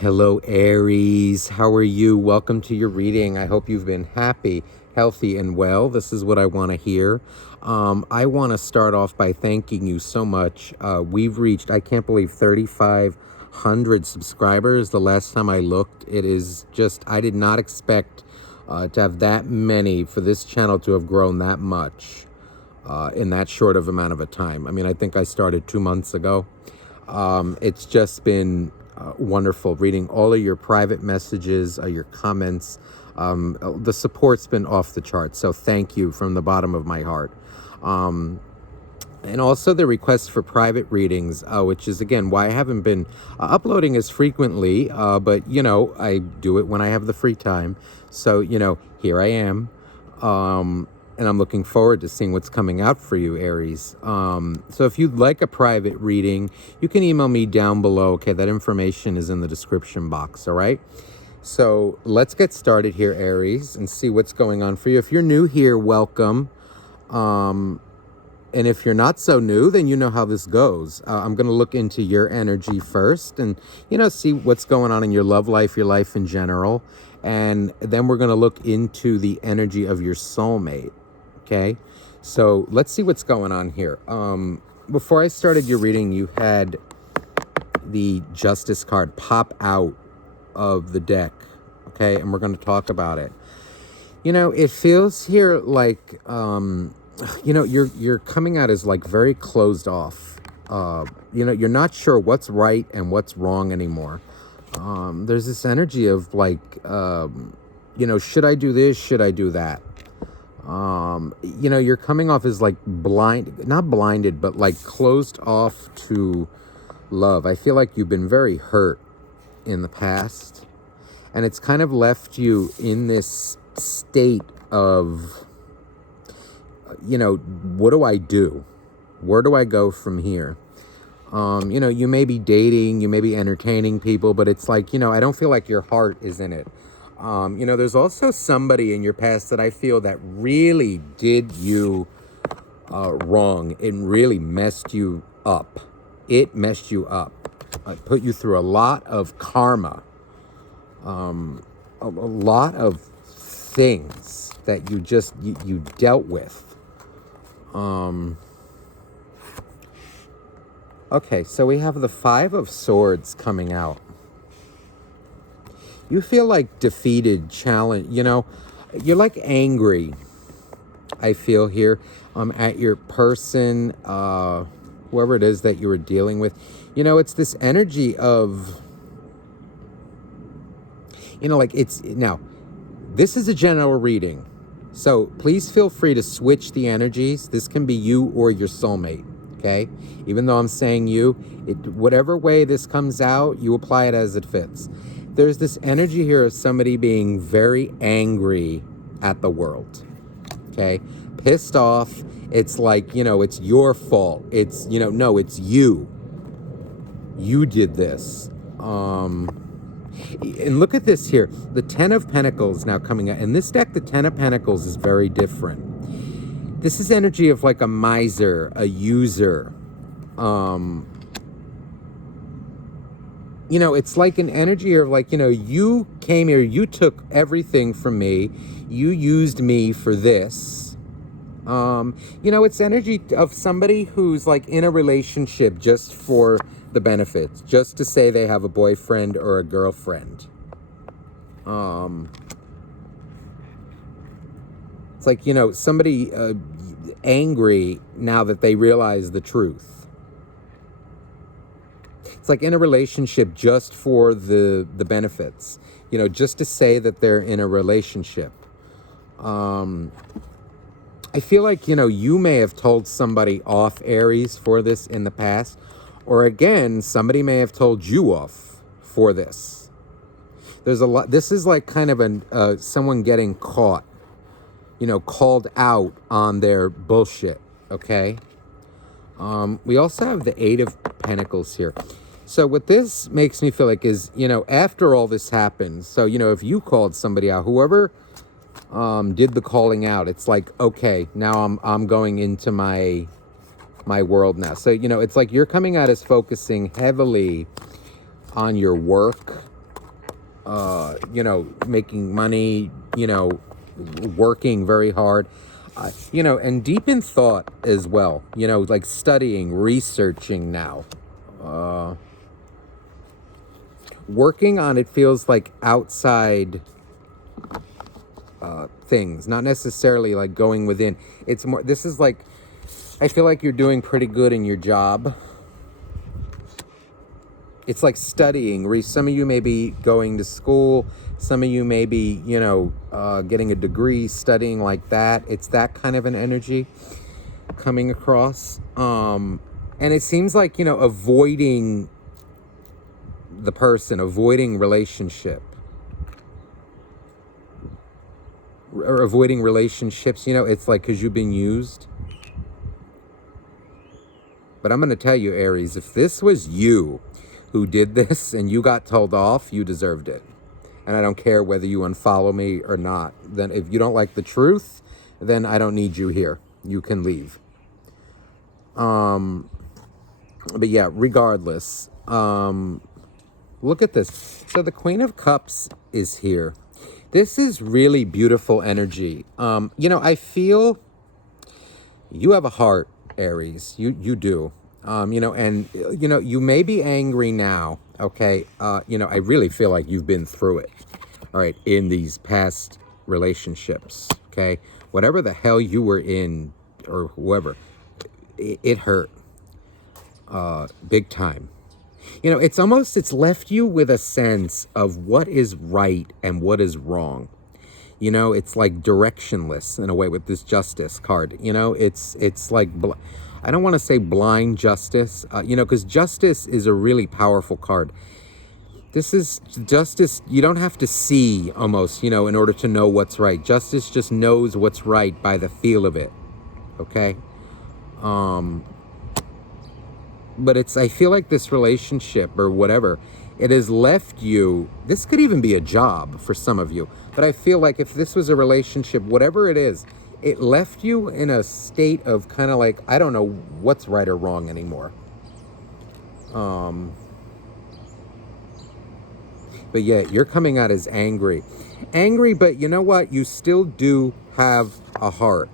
Hello, Aries. How are you? Welcome to your reading. I hope you've been happy, healthy, and well. This is what I want to hear. I want to start off by thanking you so much. We've reached, I can't believe, 3,500 subscribers. The last time I looked, it is just, I did not expect to have that many, for this channel to have grown that much in that short of amount of a time. I mean, I think I started 2 months ago. It's just been wonderful reading all of your private messages, your comments. The support's been off the charts, so thank you from the bottom of my heart. And also the requests for private readings, which is, again, why I haven't been uploading as frequently, but, I do it when I have the free time. So, here I am. And I'm looking forward to seeing what's coming out for you, Aries. So if you'd like a private reading, you can email me down below. Okay, that information is in the description box, all right? So let's get started here, Aries, and see what's going on for you. If you're new here, welcome. And if you're not so new, then you know how this goes. I'm going to look into your energy first and, see what's going on in your love life, your life in general. And then we're going to look into the energy of your soulmate. Okay, so let's see what's going on here. Before I started your reading, you had the Justice card pop out of the deck. Okay, and we're going to talk about it. It feels here like, you're coming out as like very closed off. You're not sure what's right and what's wrong anymore. There's this energy of like, should I do this? Should I do that? You're coming off as like not blinded, but like closed off to love. I feel like you've been very hurt in the past, and it's kind of left you in this state of, what do I do? Where do I go from here? You may be dating, you may be entertaining people, but it's like, I don't feel like your heart is in it. There's also somebody in your past that I feel that really did you wrong and really messed you up. It messed you up. It put you through a lot of karma. A lot of things that you dealt with. Okay, so we have the Five of Swords coming out. You feel like defeated, challenged, you're like angry, I feel here, at your person, whoever it is that you were dealing with. It's this energy of, now, this is a general reading, so please feel free to switch the energies. This can be you or your soulmate, okay? Even though I'm saying you, whatever way this comes out, you apply it as it fits. There's this energy here of somebody being very angry at the world, okay? Pissed off. It's like, it's your fault. It's, no, it's you. You did this. And look at this here. The Ten of Pentacles now coming out. In this deck, the Ten of Pentacles is very different. This is energy of like a miser, a user. It's like an energy of like, you came here, you took everything from me, you used me for this. It's energy of somebody who's like in a relationship just for the benefits, just to say they have a boyfriend or a girlfriend. It's like, somebody angry now that they realize the truth. It's like in a relationship just for the benefits, just to say that they're in a relationship. I feel like, you may have told somebody off, Aries, for this in the past. Or again, somebody may have told you off for this. There's a lot. This is like kind of someone getting caught, called out on their bullshit, okay? We also have the Eight of Pentacles here. So what this makes me feel like is, after all this happens, so, if you called somebody out, whoever did the calling out, it's like, okay, now I'm going into my world now. So, it's like you're coming out as focusing heavily on your work, making money, working very hard, and deep in thought as well, like studying, researching now. Working on it feels like outside things, not necessarily like going within. It's more, this is like, I feel like you're doing pretty good in your job. It's like studying. Some of you may be going to school. Some of you may be, getting a degree, studying like that. It's that kind of an energy coming across. And it seems like, avoiding the person, avoiding relationship. Or avoiding relationships, it's like because you've been used. But I'm going to tell you, Aries, if this was you who did this and you got told off, you deserved it. And I don't care whether you unfollow me or not. Then if you don't like the truth, then I don't need you here. You can leave. But yeah, regardless, look at this. So the Queen of Cups is here. This is really beautiful energy. I feel you have a heart, Aries. You do. You may be angry now, okay? I really feel like you've been through it, all right, in these past relationships, okay? Whatever the hell you were in, or whoever, it hurt, big time. It's left you with a sense of what is right and what is wrong. It's like directionless in a way with this Justice card. It's like, I don't want to say blind justice, because justice is a really powerful card. This is justice. You don't have to see almost, in order to know what's right. Justice just knows what's right by the feel of it. Okay. But I feel like this relationship or whatever, it has left you, this could even be a job for some of you, but I feel like if this was a relationship, whatever it is, it left you in a state of kind of like, I don't know what's right or wrong anymore. But yeah, you're coming out as angry. Angry, but you know what? You still do have a heart.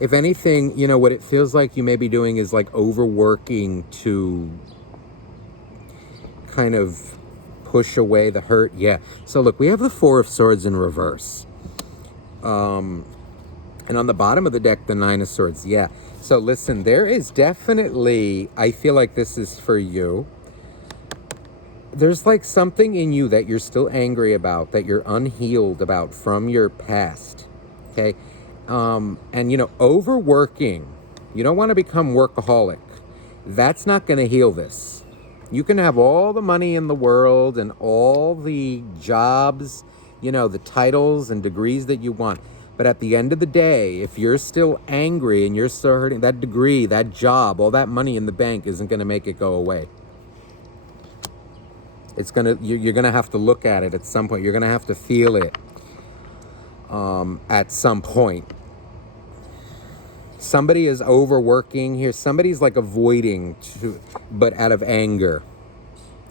If anything, what it feels like you may be doing is like overworking to kind of push away the hurt. Yeah. So look, we have the Four of Swords in reverse. And on the bottom of the deck, the Nine of Swords. Yeah. So listen, there is definitely, I feel like this is for you. There's like something in you that you're still angry about, that you're unhealed about from your past. Okay. And overworking, you don't want to become workaholic. That's not going to heal this. You can have all the money in the world and all the jobs, the titles and degrees that you want. But at the end of the day, if you're still angry and you're still hurting, that degree, that job, all that money in the bank isn't going to make it go away. You're going to have to look at it at some point. You're going to have to feel it at some point. Somebody is overworking here. Somebody's like avoiding, but out of anger.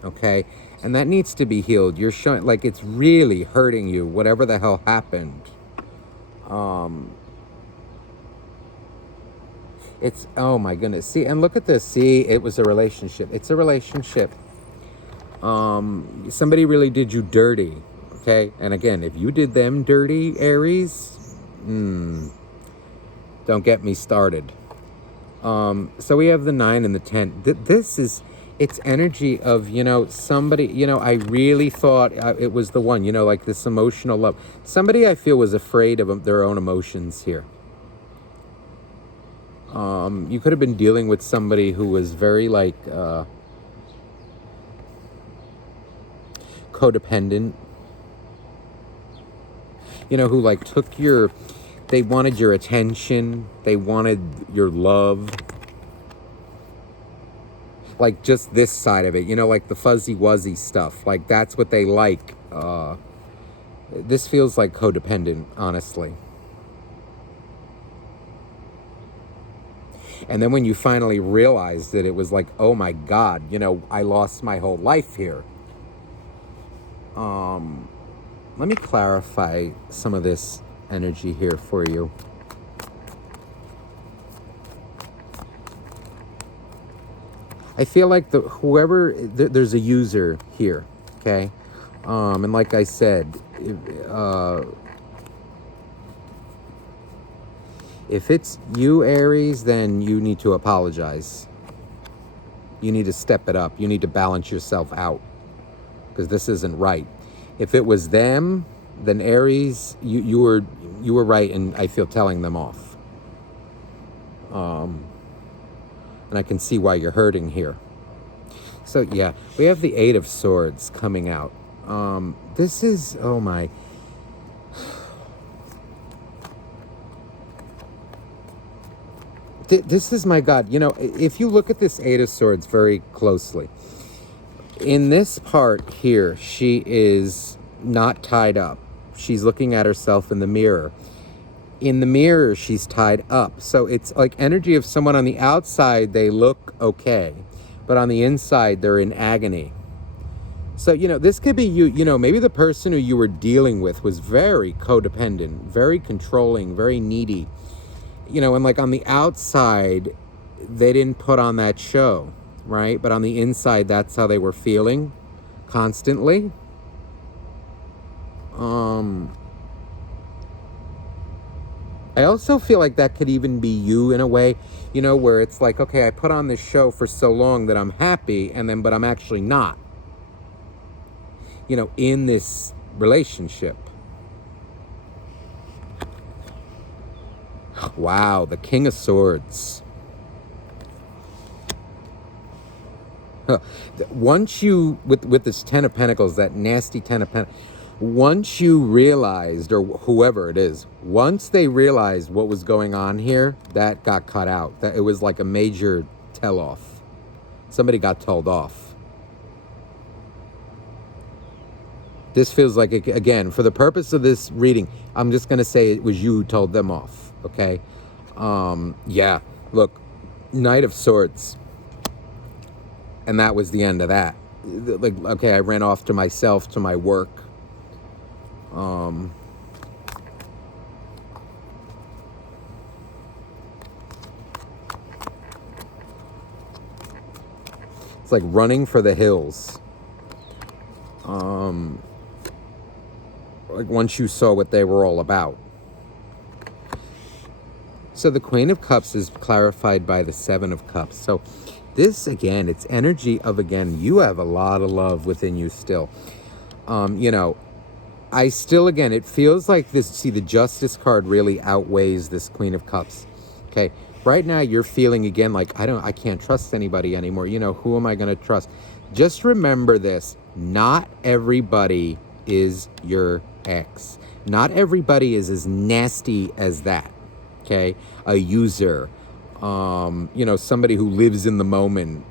Okay? And that needs to be healed. You're showing, like, it's really hurting you, whatever the hell happened. It's, oh my goodness. See, and look at this. See, it was a relationship. It's a relationship. Somebody really did you dirty. Okay? And again, if you did them dirty, Aries, don't get me started. So we have the 9 and the 10. This is, it's energy of, somebody, I really thought it was the one, like this emotional love. Somebody I feel was afraid of their own emotions here. You could have been dealing with somebody who was very like, codependent, who like they wanted your attention, they wanted your love, like just this side of it, like the fuzzy wuzzy stuff, like that's what they like. This feels like codependent, honestly. And then when you finally realized that, it was like, oh my God, I lost my whole life here. Let me clarify some of this energy here for you. I feel like there's a user here, okay? And like I said, if it's you, Aries, then you need to apologize. You need to step it up. You need to balance yourself out, because this isn't right. If it was them, then Aries, you were right, and I feel telling them off. And I can see why you're hurting here. So yeah, we have the Eight of Swords coming out. This is, oh my. This is, my God. You know, if you look at this Eight of Swords very closely, in this part here, she is not tied up. She's looking at herself in the mirror. In the mirror, she's tied up. So it's like energy of someone on the outside, they look okay, but on the inside, they're in agony. So, you know, this could be you. You know, maybe the person who you were dealing with was very codependent, very controlling, very needy. You know, and like on the outside, they didn't put on that show, right? But on the inside, that's how they were feeling constantly. I also feel like that could even be you in a way, you know, where it's like, okay, I put on this show for so long that I'm happy, but I'm actually not, you know, in this relationship. Wow, the King of Swords. Once you, with this Ten of Pentacles, that nasty Ten of Pentacles, once you realized, or whoever it is, once they realized what was going on here, that got cut out. That it was like a major tell-off. Somebody got told off. This feels like, again, for the purpose of this reading, I'm just going to say it was you who told them off, okay? Yeah, look, Knight of Swords. And that was the end of that. Like, okay, I ran off to myself, to my work. It's like running for the hills. Like once you saw what they were all about. So the Queen of Cups is clarified by the Seven of Cups. So this, again, it's energy of, again, you have a lot of love within you still. You know, I still, again, it feels like this, see, the Justice card really outweighs this Queen of Cups. Okay, right now you're feeling, again, like, I can't trust anybody anymore. You know, who am I going to trust? Just remember this. Not everybody is your ex. Not everybody is as nasty as that. Okay, a user, you know, somebody who lives in the moment,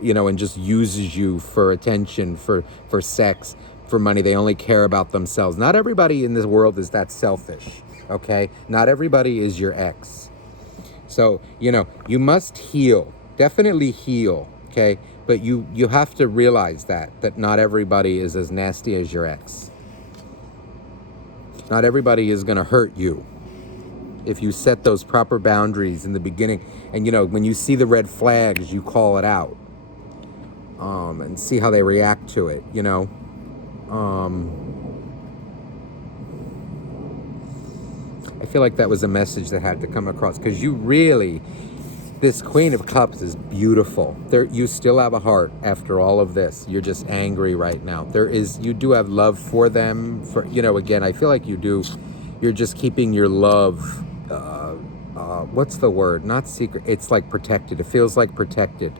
you know, and just uses you for attention, for sex, for money. They only care about themselves. Not everybody in this world is that selfish, okay? Not everybody is your ex. So, you know, you must heal, definitely heal, okay? But you have to realize that not everybody is as nasty as your ex. Not everybody is going to hurt you. If you set those proper boundaries in the beginning, and, you know, when you see the red flags, you call it out, and see how they react to it, you know. I feel like that was a message that had to come across, because you really, this Queen of Cups is beautiful. You still have a heart after all of this. You're just angry right now. You do have love for them. For, you know, again, I feel like you do. You're just keeping your love. What's the word? Not secret. It's like protected. It feels like protected.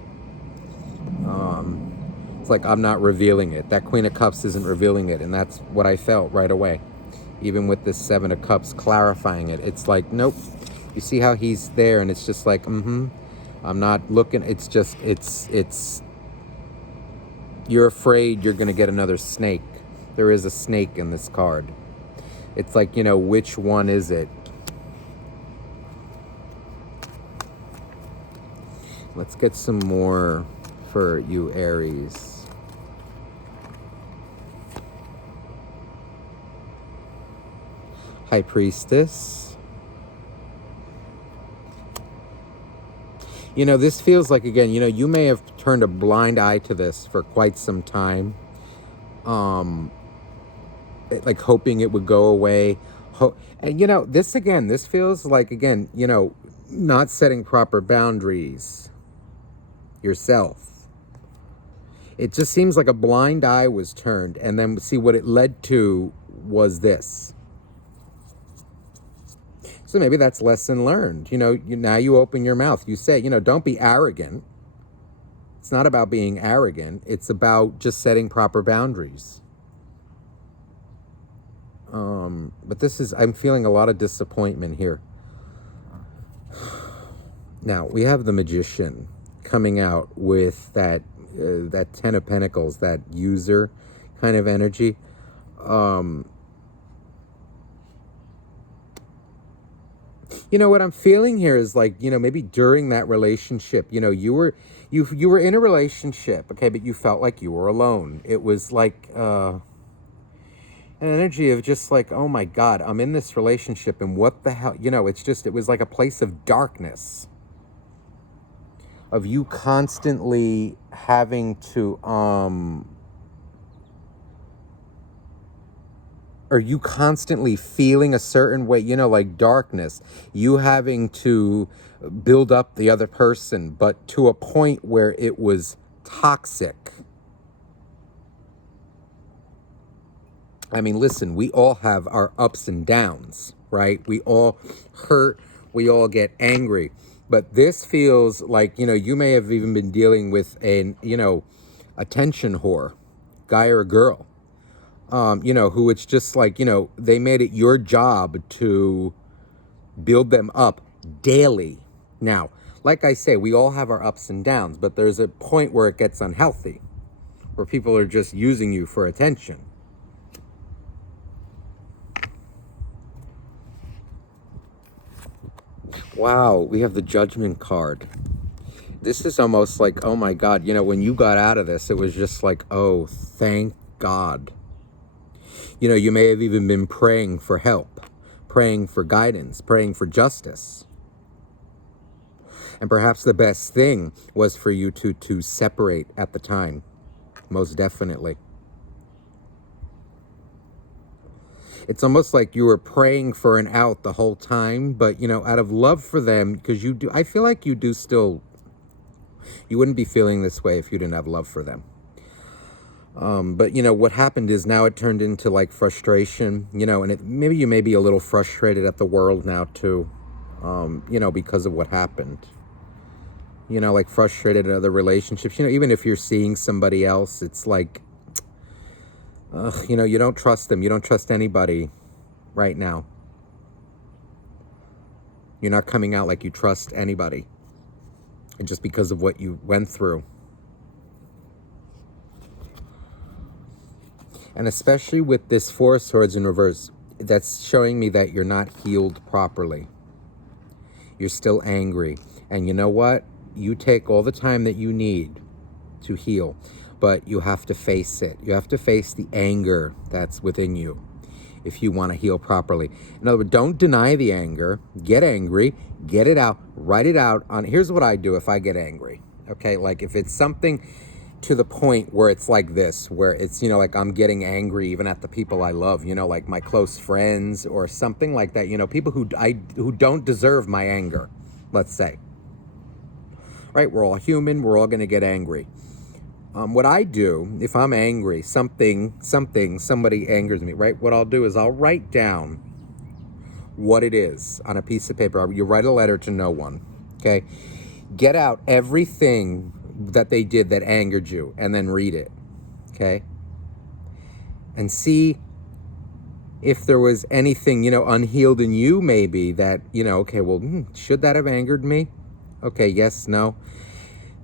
It's like I'm not revealing it. That Queen of Cups isn't revealing it, and that's what I felt right away. Even with this Seven of Cups clarifying it, it's like, nope. You see how he's there, and it's just like, I'm not looking. It's just, it's. You're afraid you're gonna get another snake. There is a snake in this card. It's like, you know, which one is it? Let's get some more for you, Aries. High Priestess. You know, this feels like, again, you know, you may have turned a blind eye to this for quite some time. Like hoping it would go away. And, you know, this again, this feels like, again, you know, not setting proper boundaries yourself. It just seems like a blind eye was turned, and then see what it led to was this. So maybe that's lesson learned. You know, now you open your mouth. You say, you know, don't be arrogant. It's not about being arrogant. It's about just setting proper boundaries. But this is, I'm feeling a lot of disappointment here. Now, we have the Magician coming out with that Ten of Pentacles, that user kind of energy. You know, what I'm feeling here is like, you know, maybe during that relationship, you know, you were in a relationship, okay, but you felt like you were alone. It was like an energy of just like, oh my God, I'm in this relationship and what the hell, you know, it was like a place of darkness, of you constantly having to, or you constantly feeling a certain way, you know, like darkness, you having to build up the other person, but to a point where it was toxic. I mean, listen, we all have our ups and downs, right? We all hurt, we all get angry. But this feels like, you know, you may have even been dealing with an, you know, attention whore, guy or girl. You know, who it's just like, you know, they made it your job to build them up daily. Now, like I say, we all have our ups and downs, but there's a point where it gets unhealthy, where people are just using you for attention. Wow, we have the Judgment card. This is almost like, oh my God, you know, when you got out of this, it was just like, oh, thank God. You know, you may have even been praying for help, praying for guidance, praying for justice. And perhaps the best thing was for you to separate at the time, most definitely. It's almost like you were praying for an out the whole time, but, you know, out of love for them, because you do, I feel like you do still, you wouldn't be feeling this way if you didn't have love for them. But, you know, what happened is now it turned into like frustration, you know, and maybe you may be a little frustrated at the world now too, you know, because of what happened. You know, like frustrated at other relationships, you know, even if you're seeing somebody else, it's like, you know, you don't trust them. You don't trust anybody right now. You're not coming out like you trust anybody. And just because of what you went through. And especially with this Four of Swords in reverse, that's showing me that you're not healed properly. You're still angry. And you know what? You take all the time that you need to heal, but you have to face it. You have to face the anger that's within you if you want to heal properly. In other words, don't deny the anger. Get angry, get it out, write it out. Here's what I do if I get angry. Okay, like if it's something to the point where it's like this, where it's, you know, like I'm getting angry even at the people I love, you know, like my close friends or something like that, you know, people who don't deserve my anger, let's say. Right? We're all human. We're all going to get angry. What I do, if I'm angry, somebody angers me, right? What I'll do is I'll write down what it is on a piece of paper. You write a letter to no one, okay? Get out everything that they did that angered you and then read it, okay? And see if there was anything, you know, unhealed in you maybe that, you know, okay, well, should that have angered me? Okay, yes, no.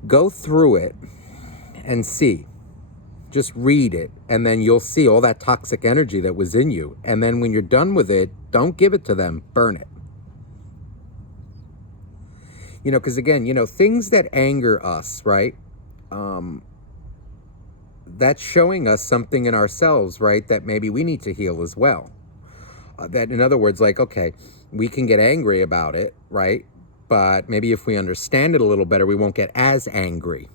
Go through it and see. Just read it, and then you'll see all that toxic energy that was in you. And then when you're done with it, don't give it to them, burn it. You know, because again, you know, things that anger us, right? That's showing us something in ourselves, right? That maybe we need to heal as well. That, in other words, like, okay, we can get angry about it, right? But maybe if we understand it a little better, we won't get as angry.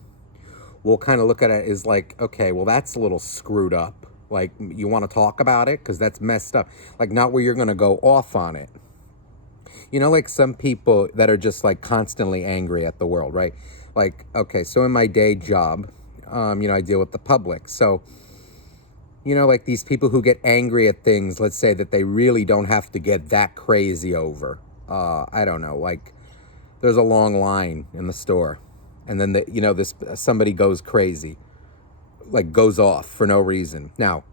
We'll kind of look at it as like, okay, well, that's a little screwed up. Like, you want to talk about it? Because that's messed up. Like, not where you're going to go off on it. You know, like some people that are just like constantly angry at the world, right? Like, okay, so in my day job, I deal with the public. So, like these people who get angry at things, let's say that they really don't have to get that crazy over. I don't know, like there's a long line in the store, and then somebody goes crazy, like goes off for no reason. Now,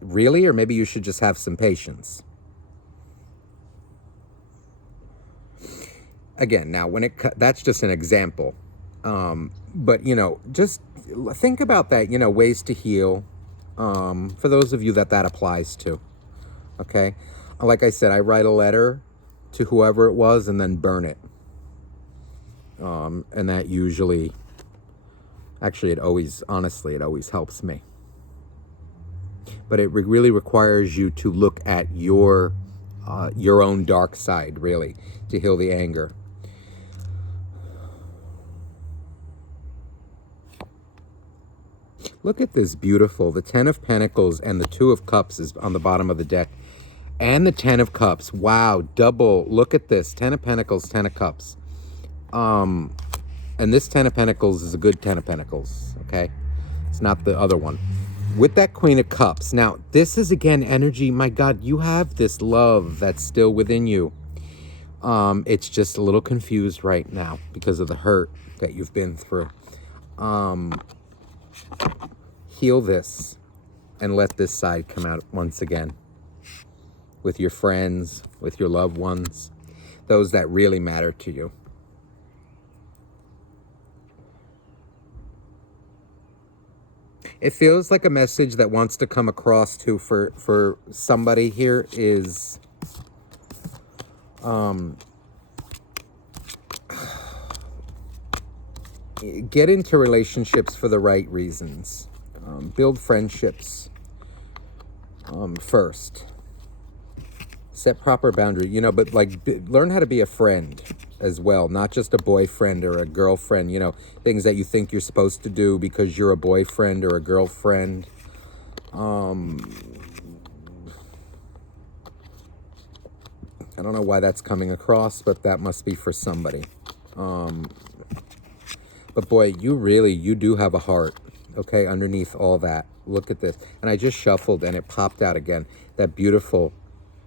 really, or maybe you should just have some patience. Again, now that's just an example, but just think about that. Ways to heal. For those of you that applies to, okay? Like I said, I write a letter to whoever it was and then burn it. And that usually, actually, it always helps me. But it really requires you to look at your own dark side, really, to heal the anger. Look at this beautiful, the 10 of Pentacles and the 2 of Cups is on the bottom of the deck. And the 10 of Cups. Wow, double. Look at this. 10 of Pentacles, 10 of Cups. And this 10 of Pentacles is a good 10 of Pentacles, okay? It's not the other one. With that Queen of Cups. Now, this is, again, energy. My God, you have this love that's still within you. It's just a little confused right now because of the hurt that you've been through. Heal this and let this side come out once again with your friends, with your loved ones, those that really matter to you. It feels like a message that wants to come across for somebody here is get into relationships for the right reasons. Build friendships first. Set proper boundary, but learn how to be a friend as well, not just a boyfriend or a girlfriend, things that you think you're supposed to do because you're a boyfriend or a girlfriend. I don't know why that's coming across, but that must be for somebody. But boy, you do have a heart, okay, underneath all that. Look at this. And I just shuffled and it popped out again. That beautiful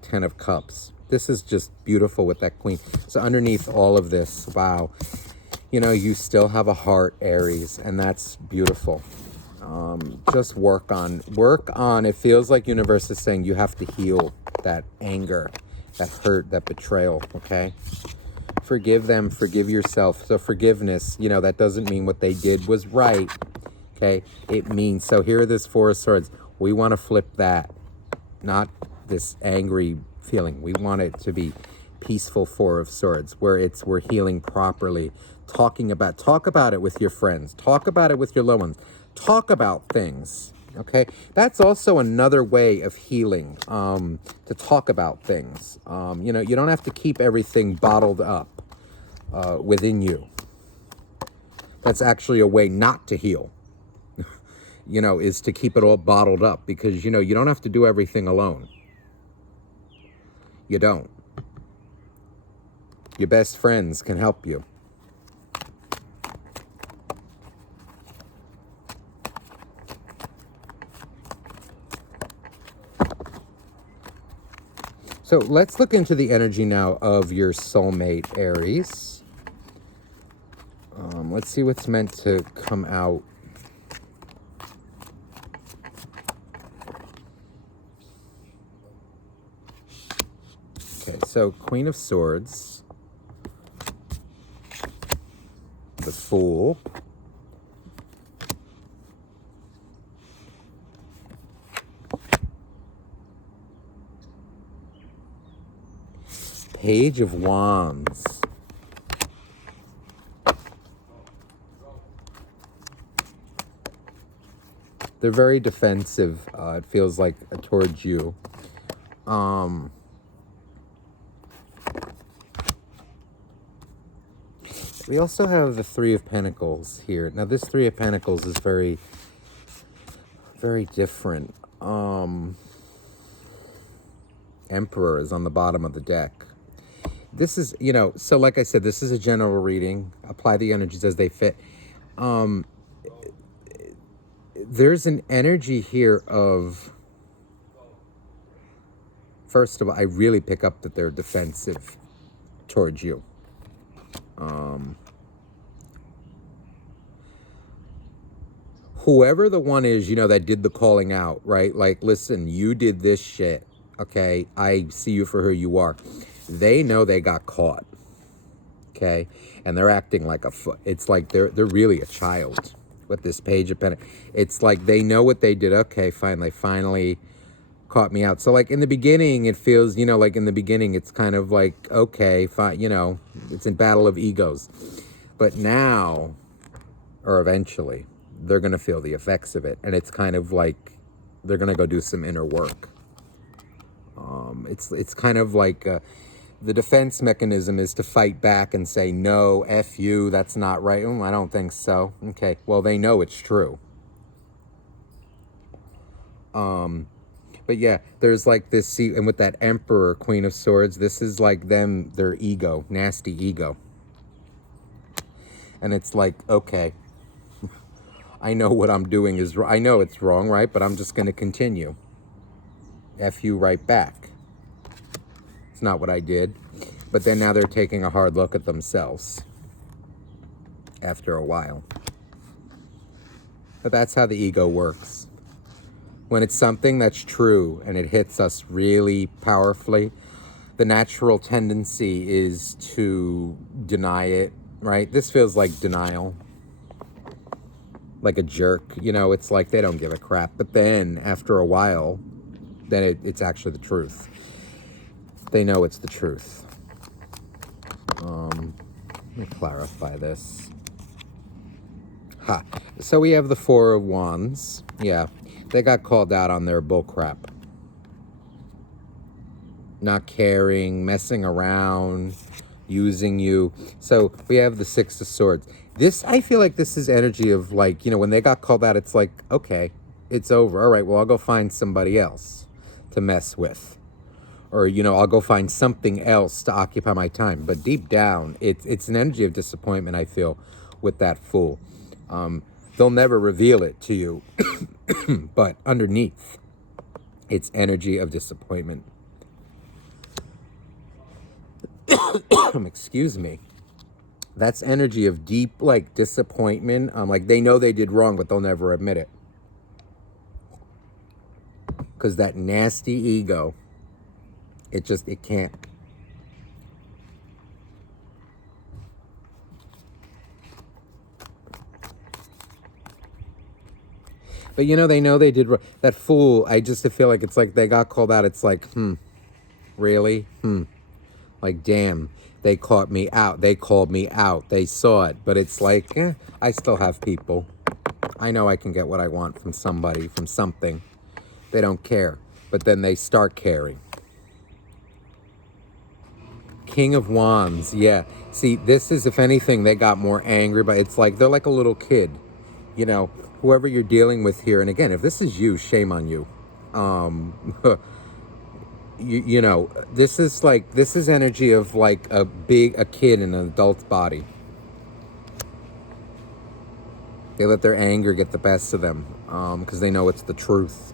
10 of Cups. This is just beautiful with that Queen. So underneath all of this, wow, you still have a heart, Aries, and that's beautiful. Just work on. It feels like universe is saying you have to heal that anger, that hurt, that betrayal, okay? Forgive them, forgive yourself. So forgiveness, that doesn't mean what they did was right, okay? It means, so here are this 4 of Swords. We want to flip that, not this angry feeling. We want it to be peaceful 4 of Swords, where we're healing properly. Talk about it with your friends. Talk about it with your loved ones. Talk about things, okay? That's also another way of healing, to talk about things. You don't have to keep everything bottled up within you. That's actually a way not to heal, is to keep it all bottled up, because, you don't have to do everything alone. You don't. Your best friends can help you. So let's look into the energy now of your soulmate, Aries. Let's see what's meant to come out. Okay, so Queen of Swords, the Fool, Page of Wands, they're very defensive, it feels like, towards you. We also have the Three of Pentacles here. Now, this Three of Pentacles is very, very different. Emperor is on the bottom of the deck. This is, so like I said, this is a general reading. Apply the energies as they fit. There's an energy here of, first of all, I really pick up that they're defensive towards you. Whoever the one is, that did the calling out, right? Like, listen, you did this shit, okay? I see you for who you are. They know they got caught, okay? And they're acting like a foot. It's like they're really a child with this Page of Pentacles. It's like they know what they did. Okay, fine. They finally caught me out. So, like, in the beginning, it feels, like in the beginning, it's kind of like, okay, fine, it's a battle of egos. But now, or eventually, they're going to feel the effects of it. And it's kind of like they're going to go do some inner work. It's kind of like the defense mechanism is to fight back and say, no, F you, that's not right. I don't think so. Okay, well, they know it's true. But yeah, there's like this, see, and with that Emperor, Queen of Swords, this is like them, their ego, nasty ego. And it's like, okay, I know what I'm doing is wrong. I know it's wrong, right? But I'm just going to continue. F you right back. It's not what I did. But then now they're taking a hard look at themselves after a while. But that's how the ego works. When it's something that's true and it hits us really powerfully, the natural tendency is to deny it, right? This feels like denial. Like a jerk, it's like they don't give a crap. But then after a while, then it's actually the truth. They know it's the truth. Let me clarify this. So we have the Four of Wands. Yeah, they got called out on their bullcrap. Not caring, messing around, using you. So we have the Six of Swords. This, I feel like this is energy of like, when they got called out, it's like, okay, it's over. All right, well, I'll go find somebody else to mess with. Or, I'll go find something else to occupy my time. But deep down, it's an energy of disappointment, I feel, with that Fool. They'll never reveal it to you. But underneath, it's energy of disappointment. Excuse me. That's energy of deep, like, disappointment. Like, they know they did wrong, but they'll never admit it. Because that nasty ego, it can't. But, they know they did wrong. That Fool, I just feel like it's like they got called out. It's like, really? Like, damn. They caught me out. They called me out. They saw it. But it's like, I still have people. I know I can get what I want from somebody, from something. They don't care. But then they start caring. King of Wands. Yeah. See, this is, if anything, they got more angry. But it's like, they're like a little kid. Whoever you're dealing with here. And again, if this is you, shame on you. This is energy of like a kid in an adult's body. They let their anger get the best of them because they know it's the truth.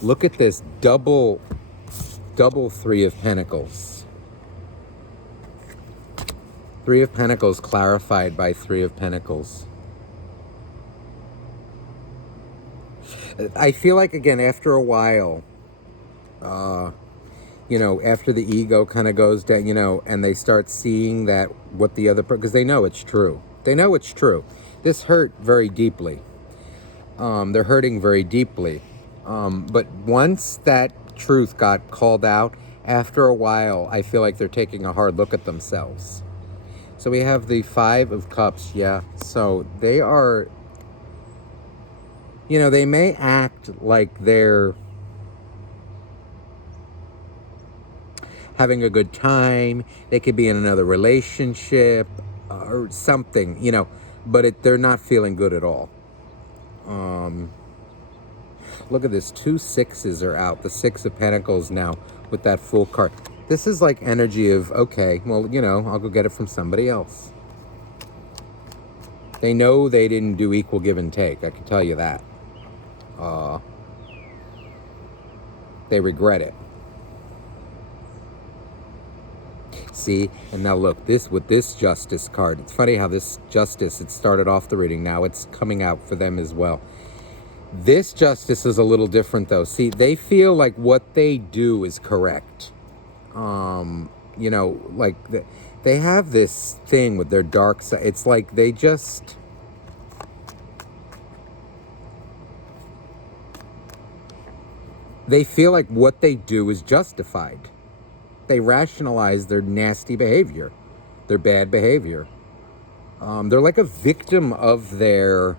Look at this double Three of Pentacles. Three of Pentacles clarified by Three of Pentacles. I feel like, again, after a while, after the ego kind of goes down, and they start seeing that what the other, because they know it's true. They know it's true. This hurt very deeply. They're hurting very deeply. But once that truth got called out, after a while, I feel like they're taking a hard look at themselves. So we have the Five of Cups. Yeah. So they are, they may act like they're having a good time. They could be in another relationship or something, but they're not feeling good at all. Look at this. 2 sixes are out. The 6 of Pentacles now with that Fool card. This is like energy of, okay, well, I'll go get it from somebody else. They know they didn't do equal give and take. I can tell you that. They regret it. See, and now look, with this Justice card, it's funny how this Justice, it started off the reading, now it's coming out for them as well. This Justice is a little different though. See, they feel like what they do is correct. Like they have this thing with their dark side. It's like they feel like what they do is justified. They rationalize their nasty behavior, their bad behavior. They're like a victim of their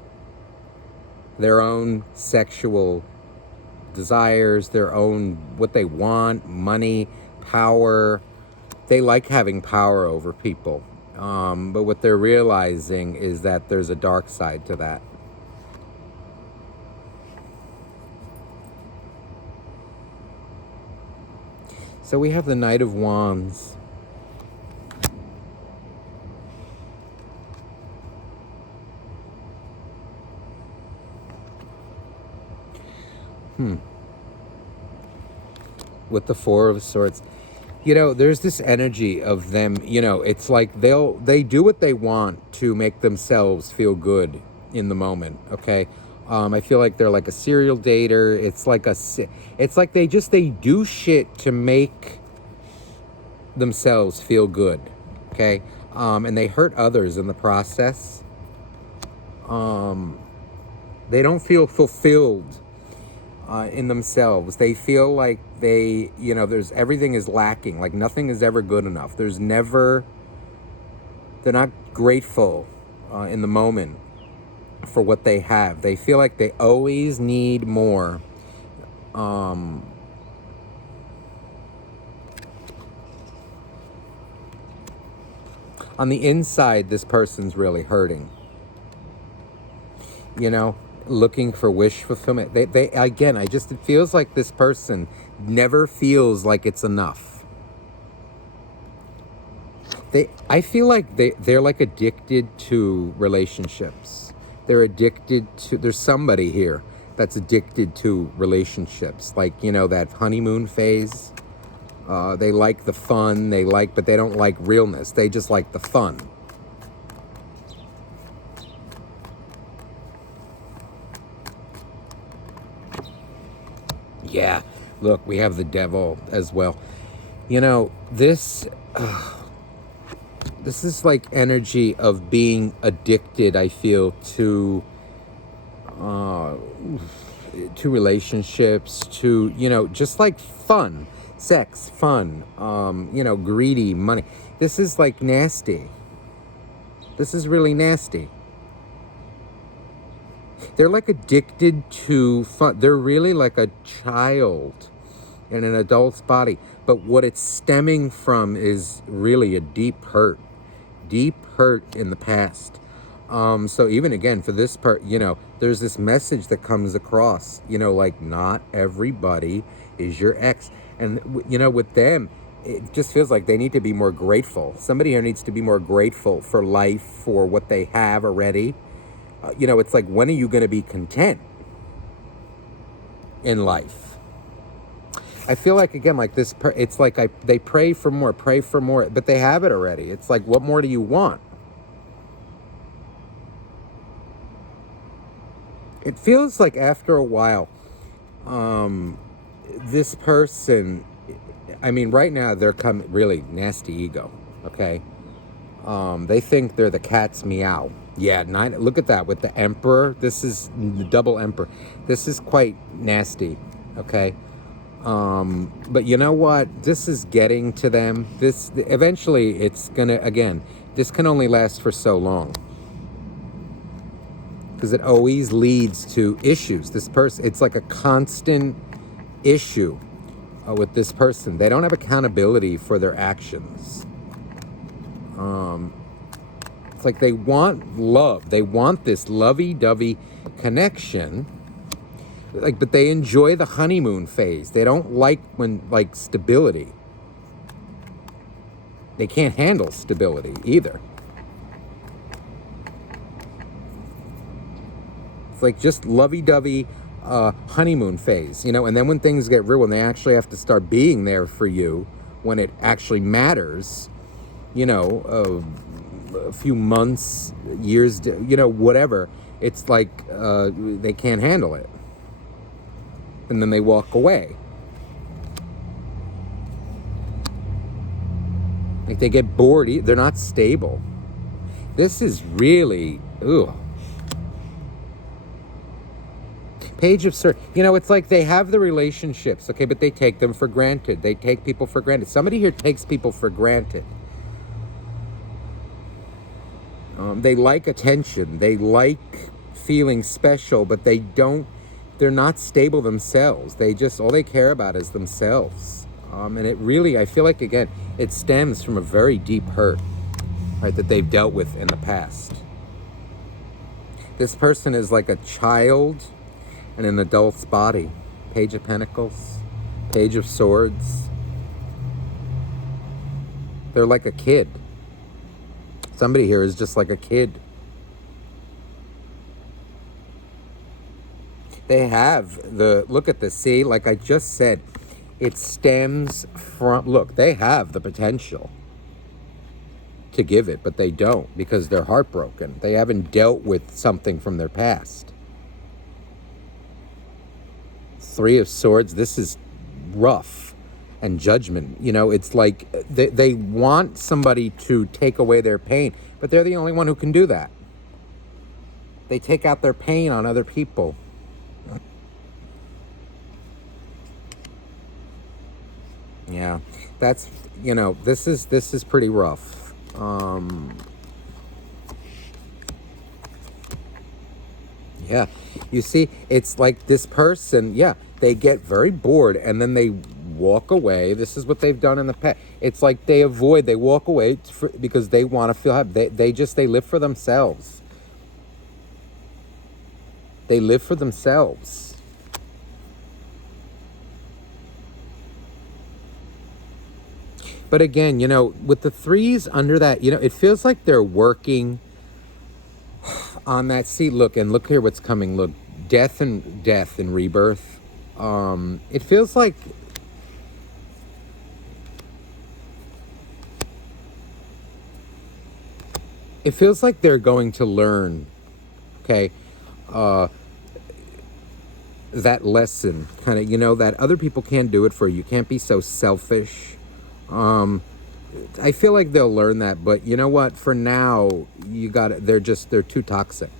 own sexual desires, their own, what they want, money, power. They like having power over people. But what they're realizing is that there's a dark side to that. So we have the Knight of Wands. With the Four of Swords. There's this energy of them, it's like they do what they want to make themselves feel good in the moment, okay? I feel like they're like a serial dater. It's like they do shit to make themselves feel good, okay? And they hurt others in the process. They don't feel fulfilled in themselves. They feel like there's everything is lacking, like nothing is ever good enough. They're not grateful in the moment for what they have. They feel like they always need more. On the inside, this person's really hurting. Looking for wish fulfillment. They again, it feels like this person never feels like it's enough. I feel like they're like addicted to relationships. There's somebody here that's addicted to relationships. Like, that honeymoon phase. They like the fun, but they don't like realness. They just like the fun. Yeah, look, we have the Devil as well. This is like energy of being addicted, I feel, to relationships, to, just like fun, sex, fun, greedy, money. This is like nasty. This is really nasty. They're like addicted to fun. They're really like a child in an adult's body. But what it's stemming from is really a deep hurt in the past. So even again, for this part, there's this message that comes across, like not everybody is your ex. And, with them, it just feels like they need to be more grateful. Somebody here needs to be more grateful for life, for what they have already. It's like, when are you going to be content in life? I feel like, again, like this, it's like they pray for more, but they have it already. It's like, what more do you want? It feels like after a while, this person, right now they're coming really nasty ego, okay? They think they're the cat's meow. Yeah, 9. Look at that with the Emperor. This is the double Emperor. This is quite nasty, okay? But you know what? This is getting to them. Eventually, it's gonna, again, this can only last for so long. Because it always leads to issues. This person, it's like a constant issue. with this person. They don't have accountability for their actions. It's like they want love. They want this lovey-dovey connection. Like, but they enjoy the honeymoon phase. They don't like stability. They can't handle stability either. It's like just lovey-dovey honeymoon phase, and then when things get real, when they actually have to start being there for you, when it actually matters, a few months, years, whatever, it's like they can't handle it. And then they walk away. Like they get bored. They're not stable. This is really, Page of Swords. It's like they have the relationships, okay, but they take them for granted. They take people for granted. Somebody here takes people for granted. They like attention. They like feeling special, but they're not stable themselves. All they care about is themselves. And it really, I feel like, again, it stems from a very deep hurt, right, that they've dealt with in the past. This person is like a child in an adult's body. Page of Pentacles, Page of Swords. They're like a kid. Somebody here is just like a kid. They have look at this, see, like I just said, it stems from, look, they have the potential to give it, but they don't because they're heartbroken. They haven't dealt with something from their past. Three of Swords, this is rough. And Judgment, it's like they want somebody to take away their pain, but they're the only one who can do that. They take out their pain on other people. Yeah, that's, this is pretty rough. Yeah, you see, it's like this person, they get very bored and then they walk away. This is what they've done in the past. It's like they walk away because they want to feel happy. They live for themselves. They live for themselves. But again, with the threes under that, it feels like they're working on that. See, look here what's coming. Look, death and rebirth. It feels like they're going to learn, okay, that lesson, kind of, that other people can't do it for you. You can't be so selfish. I feel like they'll learn that, but you know what? For now, they're too toxic.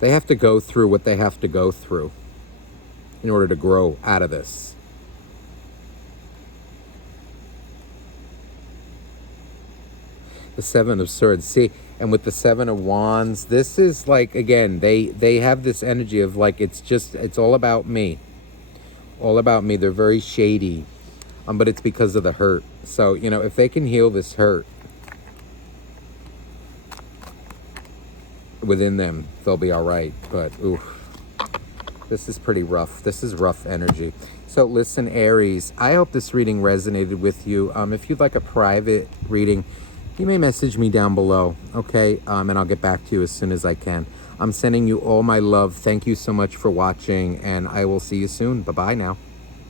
They have to go through what they have to go through in order to grow out of this. The Seven of Swords. See, and with the Seven of Wands, this is like, again, they have this energy of like, it's all about me. All about me. They're very shady. But it's because of the hurt. So, if they can heal this hurt within them, they'll be all right. But, this is pretty rough. This is rough energy. So, listen, Aries, I hope this reading resonated with you. If you'd like a private reading, you may message me down below, okay? And I'll get back to you as soon as I can. I'm sending you all my love. Thank you so much for watching, and I will see you soon. Bye-bye now.